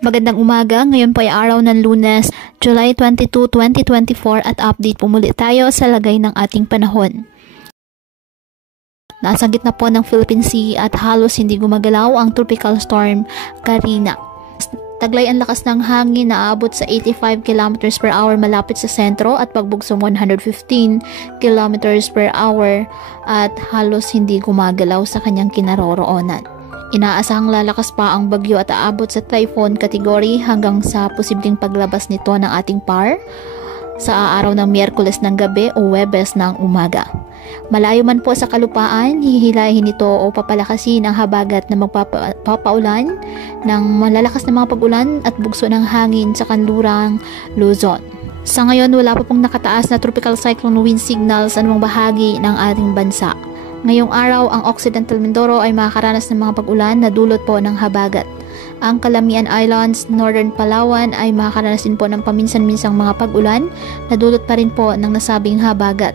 Magandang umaga, ngayon po ay araw ng Lunes, July 22, 2024 at update po muli tayo sa lagay ng ating panahon. Nasa gitna po ng Philippine Sea at halos hindi gumagalaw ang tropical storm Karina. Taglay ang lakas ng hangin na aabot sa 85 km per hour malapit sa sentro at pagbugsong 115 km per hour at halos hindi gumagalaw sa kanyang kinaroroonan. Inaasahang lalakas pa ang bagyo at aabot sa typhoon category hanggang sa posibleng paglabas nito ng ating PAR sa araw ng Miyerkules ng gabi o Huwebes ng umaga. Malayo man po sa kalupaan, hihilahin ito o papalakasin ang habagat na magpapaulan ng malalakas na mga pag-ulan at bugso ng hangin sa kanlurang Luzon. Sa ngayon, wala pa pong nakataas na tropical cyclone wind signal sa anumang bahagi ng ating bansa. Ngayong araw, ang Occidental Mindoro ay makakaranas ng mga pag-ulan na dulot po ng habagat. Ang Calamian Islands, Northern Palawan ay makakaranas din po ng paminsan-minsang mga pag-ulan na dulot pa rin po ng nasabing habagat.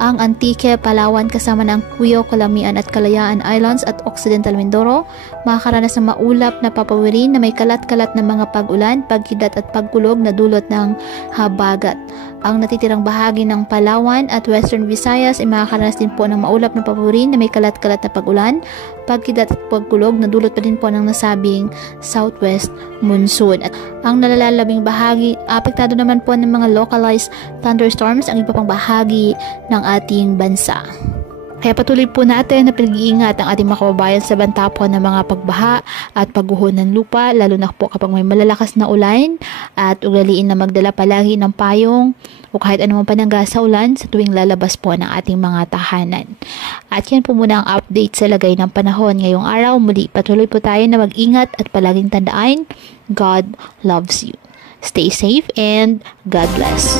Ang Antique, Palawan kasama ng Cuyo, Calamian at Kalayaan Islands at Occidental Mindoro makakaranas ng maulap na papawirin na may kalat-kalat na mga pag-ulan, pagkidat at pagkulog na dulot ng habagat. Ang natitirang bahagi ng Palawan at Western Visayas ay makakaranas din po ng maulap na papawirin na may kalat-kalat na pag-ulan, pagkidat at pagkulog na dulot pa din po ng nasabing southwest monsoon. At ang nalalalabing bahagi, apektado naman po ng mga localized thunderstorms ang iba pang bahagi ng ating bansa. Kaya patuloy po natin na pag-iingat ang ating mga kababayan sa banta po ng mga pagbaha at pagguho ng lupa, lalo na po kapag may malalakas na ulan, at ugaliin na magdala palagi ng payong o kahit anumang panangga sa ulan sa tuwing lalabas po ng ating mga tahanan. At yan po muna ang update sa lagay ng panahon ngayong araw. Muli patuloy po tayo na mag-ingat at palaging tandaan, God loves you. Stay safe and God bless.